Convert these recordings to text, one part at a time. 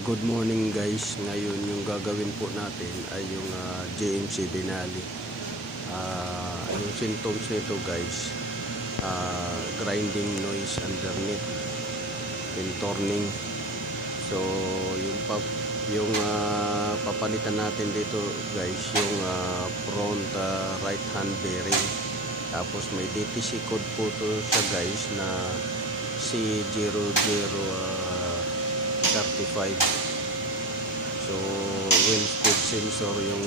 Good morning guys. Ngayon yung gagawin po natin ay yung JMC Denali. Yung symptoms nito guys, grinding noise underneath and turning. So yung papalitan natin dito guys, yung front right hand bearing. Tapos may DTC code po to siya guys na C0035. So wheel speed sensor yung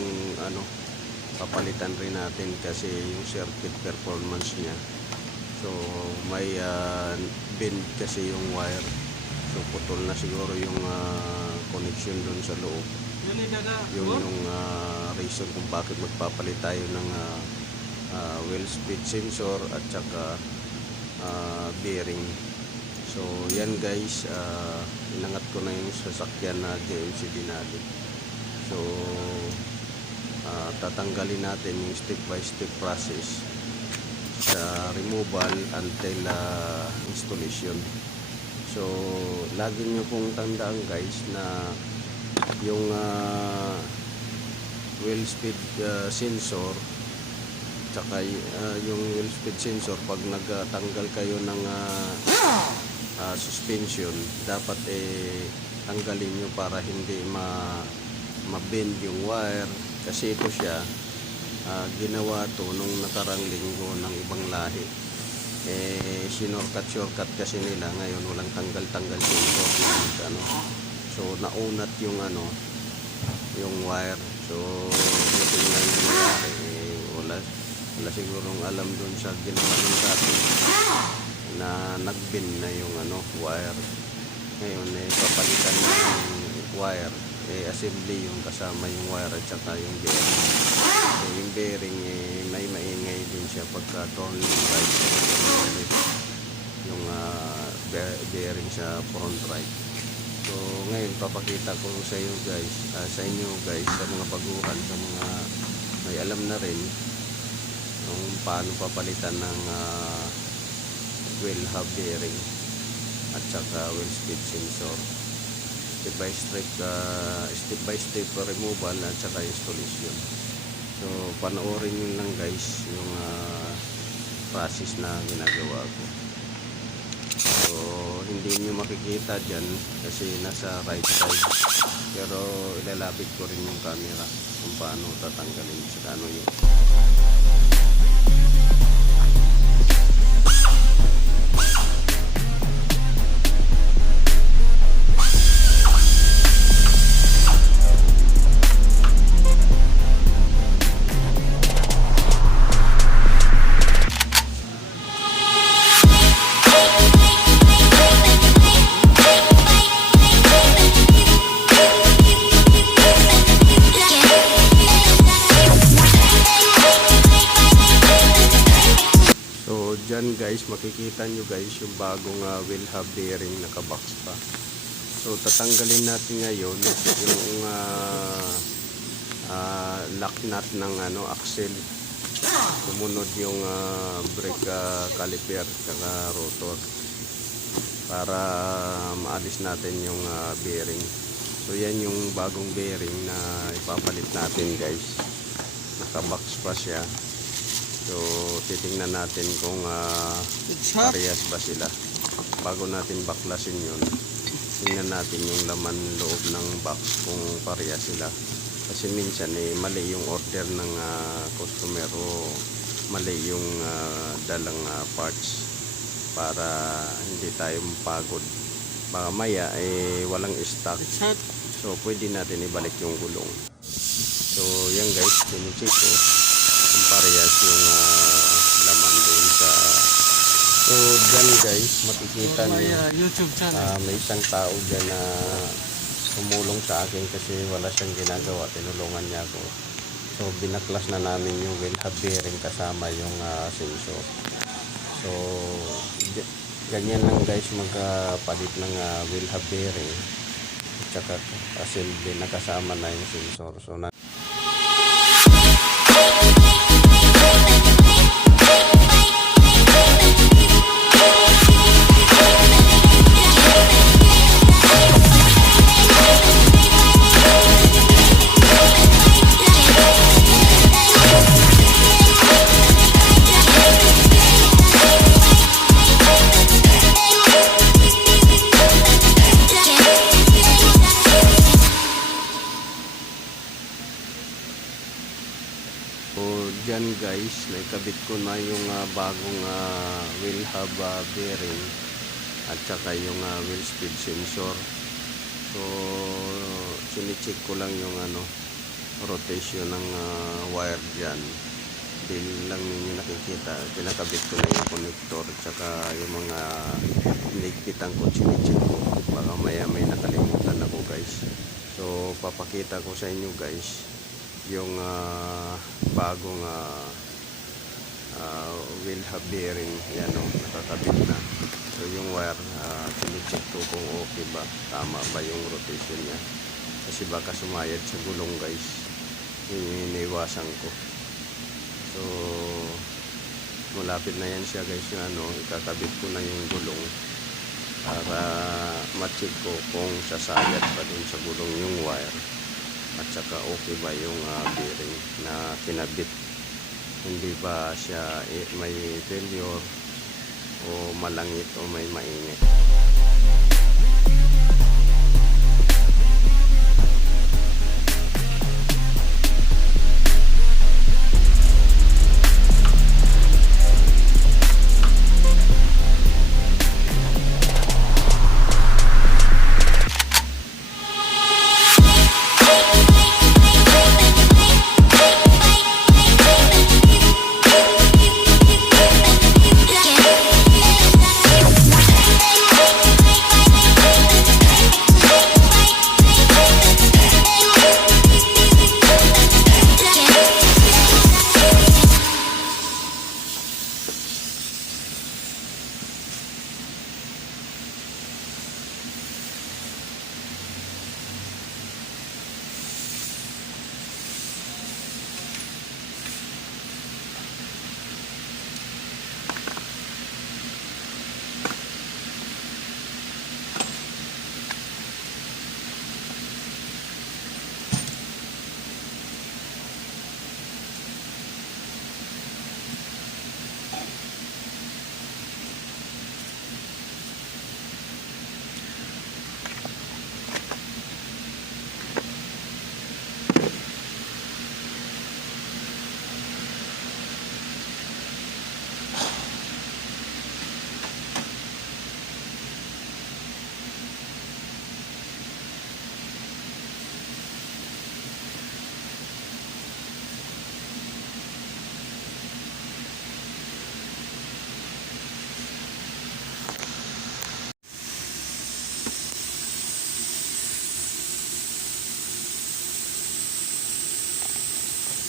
papalitan rin natin kasi yung circuit performance niya. So may bend kasi yung wire. So putol na siguro yung connection dun sa loob. Yung reason kung bakit magpapalit tayo ng wheel speed sensor at saka bearing. So yan guys, inangat ko na yung sasakyan na JMC Denali. So tatanggalin natin yung step by step process sa removal until installation. So lagi nyo pong tandaan guys na yung wheel speed sensor tsaka yung wheel speed sensor, pag nagtanggal kayo ng suspension, dapat tanggalin nyo para hindi ma-bend yung wire, kasi ito siya ginawa to nung nakarang linggo ng ibang lahi. Shortcut kasi nila ngayon, walang tanggal sensor so naunat yung yung wire. So buti nga yung nangyari, wala sigurong alam dun sa ginawa ng dati na nag-bend na yung wire. Ngayon papalitan na yung wire, assembly yung kasama yung wire at saka yung bearing. So yung bearing may maingay din siya pagka turning right, yung bearing sa front right. So ngayon papakita ko sa inyo guys, sa mga baguhan, sa mga may alam na rin kung paano papalitan ng wheel hub bearing at saka wheel speed sensor. Step by step removal at saka installation. So panoorin nyo lang guys yung process na ginagawa ko. So hindi nyo makikita dyan kasi nasa right side, pero ilalapit ko rin yung camera kung paano tatanggalin sa yun. Dyan guys, makikita nyo guys yung bagong wheel hub bearing, nakabox pa. So tatanggalin natin ngayon yung lock nut ng axle. Sumunod yung brake caliper saka rotor para maalis natin yung bearing. So yan yung bagong bearing na ipapalit natin guys. Nakabox pa siya. So titingnan natin kung parehas ba sila. Bago natin baklasin yun, tingnan natin yung laman loob ng box kung parehas sila. Kasi minsan mali yung order ng customer o mali yung dalang parts, para hindi tayo mapagod. Baka maya walang stock, so pwede natin ibalik yung gulong. So yan guys, sinicheck ko kung parehas yung laman doon sa. So dyan guys, makikita nyo YouTube channel. may isang tao dyan na tumulong sa akin kasi wala siyang ginagawa, tinulungan niya ako. So binaklas na namin yung wheel hub bearing kasama yung sensor. So ganyan lang guys magpalit ng wheel hub bearing at saka assembly na kasama na yung sensor. So guys, naikabit ko na yung bagong wheel hub bearing at saka yung wheel speed sensor. So sinicheck ko lang yung rotation ng wire dyan. Hindi lang ninyo nakikita, pinakabit ko na yung connector at saka yung mga niligpitan ko, sinicheck ko, baka maya may nakalimutan ako guys. So papakita ko sa inyo guys yung bagong wheel hub bearing. Yan nakakabit na. So yung wire, sinicheck ko kung okay ba, tama ba yung rotation niya, kasi baka sumayad sa gulong guys. Yun yung iniwasan ko. So malapit na yan siya guys, yung ikakabit ko na yung gulong para ma-check ko kung sasayad pa dun sa gulong yung wire at saka okay ba yung bearing na kinabit, hindi ba siya may failure o malangit o may mainit.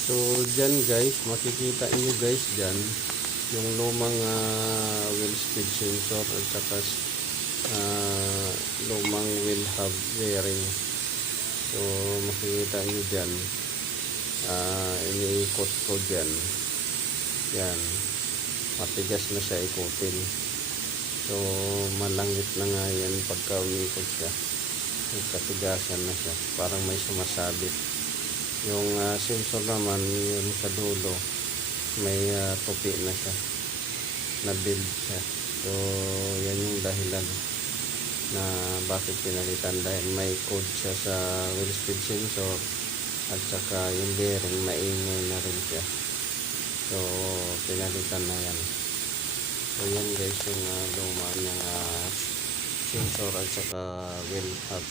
So dyan guys, makikita nyo guys dyan yung lumang wheel speed sensor at saka lumang wheel hub bearing. So makikita nyo dyan, iniikot ko dyan, yan, matigas na siya ikutin. So malangit na nga yan pagka umiikot siya, katigasan na siya, parang may sumasabit. Yung sensor naman, yun sa dulo, may tupi na siya, na build siya. So yan yung dahilan na bakit pinalitan, dahil may code siya sa wheel speed sensor at saka yung bearing maingay na rin siya. So pinalitan na yan. So yan guys yung luma niyang sensor at saka wheel hub.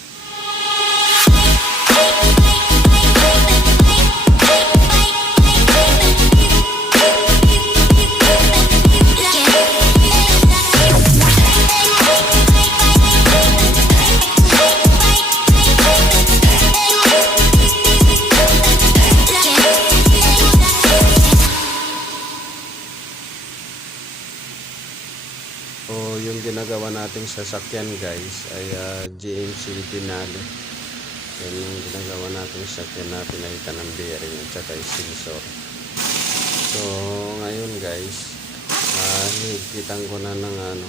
So yung ginagawa nating sasakyan guys ay GMC Denali. Yan yung ginagawa nating sasakyan na pinalitan ng bearing at saka sensor. So ngayon guys, higpitan ko na ng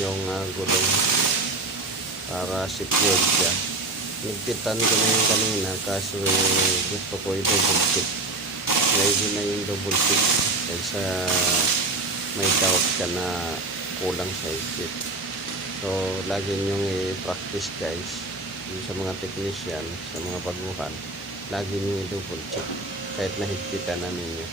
yung gulong para secure siya. Higpitan ko na yung kanina kaso gusto ko yung double check. Ready na yung double check kasi may doubt ka na kulang sa higpit. So lagi nyong i-practice guys, yung sa mga technician, sa mga baguhan, lagi nyong i-double check kahit nahigpitan na ninyo.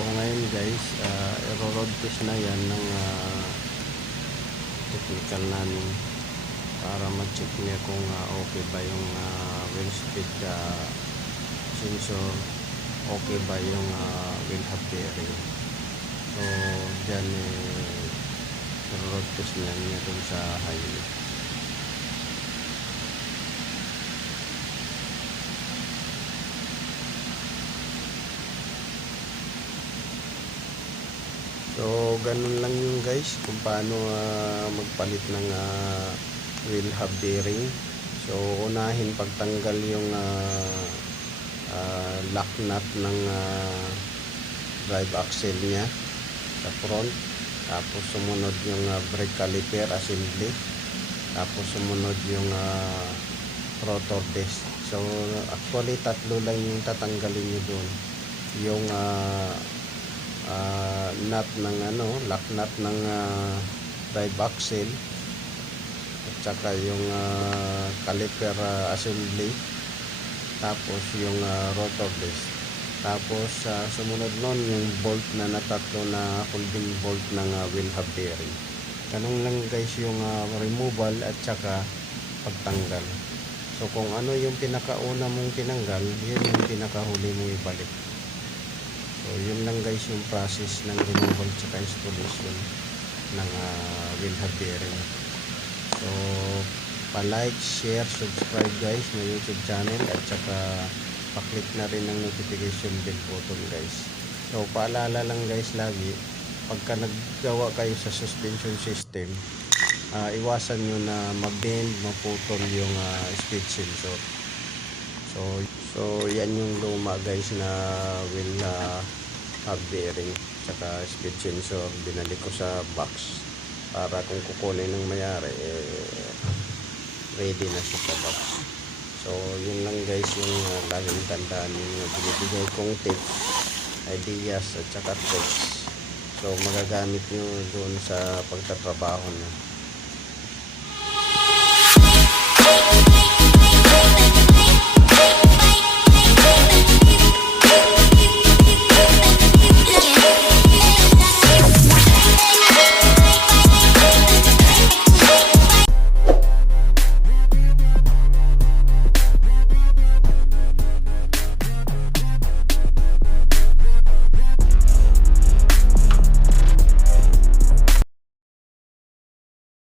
ngayon guys, i-road test na yan ng technical namin para ma-check niya kung okay ba yung wheel speed sensor, okay ba yung wheel hub bearing. So dyan i-road test niya dun sa highway. So ganun lang yung guys kung paano magpalit ng wheel hub bearing. So unahin pagtanggal yung lock nut ng drive axle nya sa front, tapos sumunod yung brake caliper assembly, tapos sumunod yung rotor disc. So actually tatlo lang yung tatanggalin nyo doon, yung nut ng lock nut ng drive axle at saka yung caliper assembly, tapos yung rotor disc, tapos sumunod nun yung bolt na tatlo na holding bolt ng wheel hub bearing. Ganun lang guys yung removal at saka pagtanggal. So kung ano yung pinakauna mong tinanggal, yun yung pinakahuli mong ibalik. So yun lang guys yung process ng removal at installation ng wheel hub bearing. So pa-like, share, subscribe guys na YouTube channel at saka pa-click na rin ng notification bell button guys. So paalala lang guys lagi, pagka naggawa kayo sa suspension system, iwasan nyo na mag-bend, maputol yung speed sensor. So yan yung luma guys na wheel hub bearing tsaka speed sensor, binalik ko sa box para kung kukunin ng mayari ready na siya sa box. So yun lang guys yung laging tandaan yung binibigay kong tip, ideas at saka tricks. So magagamit nyo doon sa pagtatrabaho nyo.